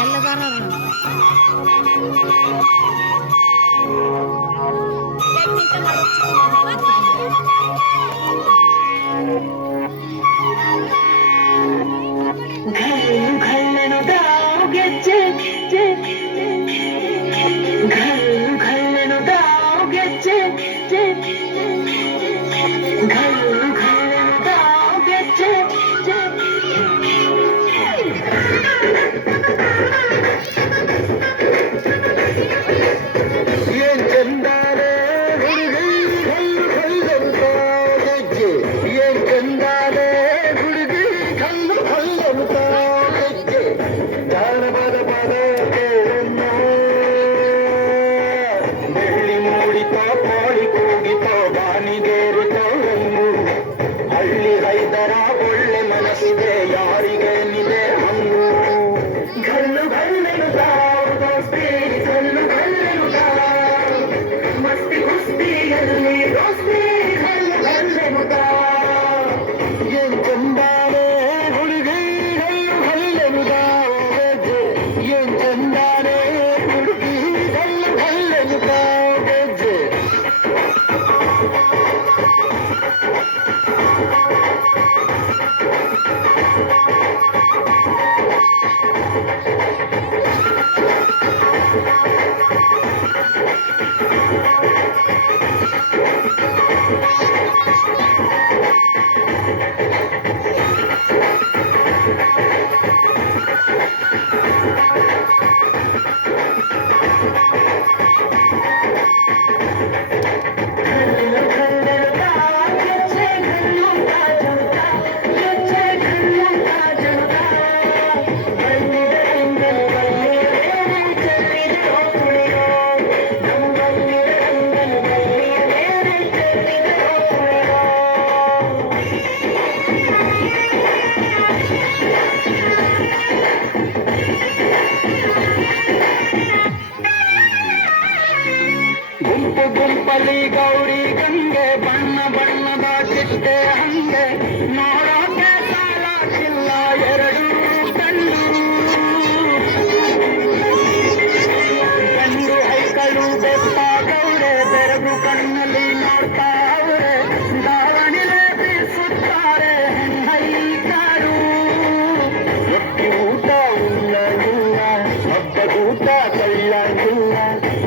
ಎಲ್ಲದಾರ घल्लनु दाव ಗೆಜ್ಜೆ घल्लनु दाव ಗೆಜ್ಜೆ घल्लनु दाव ಗೆಜ್ಜೆ ಏನ್ ಚಂದಾನೆ ಹುಡುಗಿ घल्लनु दाव ಗೆಜ್ಜೆ ಏನ್ ಚಂದಾನೆ ಹುಡುಗಿ घल्लनु दाव ಗೆಜ್ಜೆ ಜಾನಪದ ಪದ ಕೇಳನ್ನ ಬೆಳ್ಳಿ ಮೂಡಿತೋ ಕೋಳಿ ಕೂಗಿತೋ ಬಾನಿಗೇರಿತೋ ರಂಗು ಹಳ್ಳಿ ರೈತರ ಒಳ್ಳೆ ಮನಸ್ಸಿದೆ ಯಾರಿಗೇನಿದೆ ಹಂಗು घल्लु घल्लनु दाव दोस्ती घल्लु घल्लनु दाव मस्ती कुस्तीಯಲ್ಲಿ दोस्ती घल्लु घल्लनु दाव ಏನ್ ಚಂದಾನೆ ಹುಡುಗಿ घल्लु घल्लनु दाव ಗೆಜ್ಜೆ ಏನ್ ಚಂದಾನೆ ಹುಡುಗಿ घल्लु घल्लनु दाव ಗೆಜ್ಜೆ ಗುಂಪು ಗುಂಪಲಿ ಗೌರಿ ಗಂಗೆ ಬಣ್ಣ ಬಣ್ಣದ ಚಿಟ್ಟೆ ಹಂಗೆ ನೋಡೋಕೆ ಸಾಲಾಗಿಲ್ಲ ಎರಡು ಕಣ್ಣು ಗಂಡು ಹೈಕಳು ಬೆಪ್ಪಾಗವ್ರೆ ಬೆರಗು ಕಣ್ಣಲ್ಲಿ ನೋಡ್ತಾ ಅವ್ರೆ ದಾವಣಿಲೆ ಬೀಸುತ್ತಾರೆ ಹೆಣ್ಣೈಕಾರು ರೊಟ್ಟಿ ಊಟ ಉಣ್ಣಂಗಿಲ್ಲ ಹಬ್ಬದೂಟ ಕಳ್ಳಂಗಿಲ್ಲ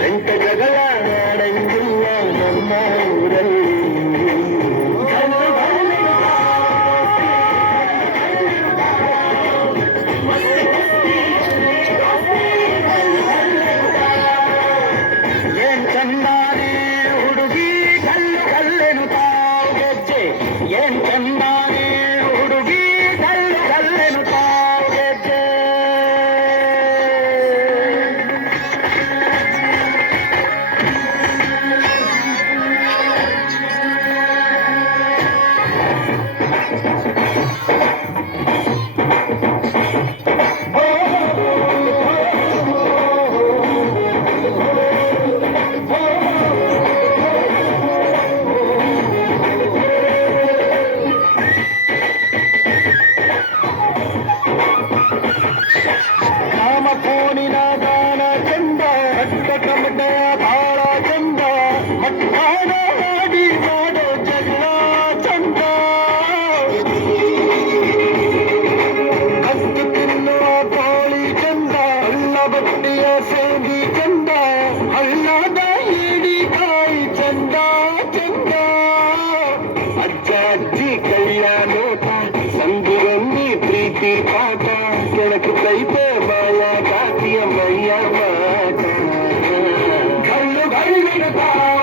ಎಂಟ ಜಗಳ ಮಾಡಂಗಿಲ್ಲ ನಮ್ಮ ಊರಲ್ಲಿ ಏನ್ ಚಂದಾನೆ ಹುಡುಗಿ घल्लु घल्लनु दाव ಗೆಜ್ಜೆ ಏನ್ ಚಂದಾನೆ ಹುಡುಗಿ घल्लु घल्लनु दाव ಗೆಜ್ಜೆ ಕಾಮಕೋಣಿನ ಗಾನ ಚಂದ ಅಡ್ಡ ಕಮಟೆಯ ಬಾಳ ಚಂದ ಮಟ್ಟಾನ ಮಾಡಿ ಮಾಡೋ ಜಗಳ ಚಂದ ಕತ್ತು ತಿನ್ನುವ ಕೋಳಿ ಚಂದ ಹಳ್ಳ ಬಟ್ಟಿಯ ಸೇಂದಿ ಚಂದ ಹಳ್ಳದ ಏಡಿಕಾಯಿ ಚಂದ ಚಂದ ಅಜ್ಜ ಅಜ್ಜಿ ಕೈಯ ನೋಟ ಸಂದಿರೊಂದಿ ಪ್ರೀತಿ ಪಾಠ ಕೆಳಕು ಕೈತೆ ಮಾಯ ಕಾತಿಯ ಮೈಯ ಮಾಟ घल्लु घल्लनु दाव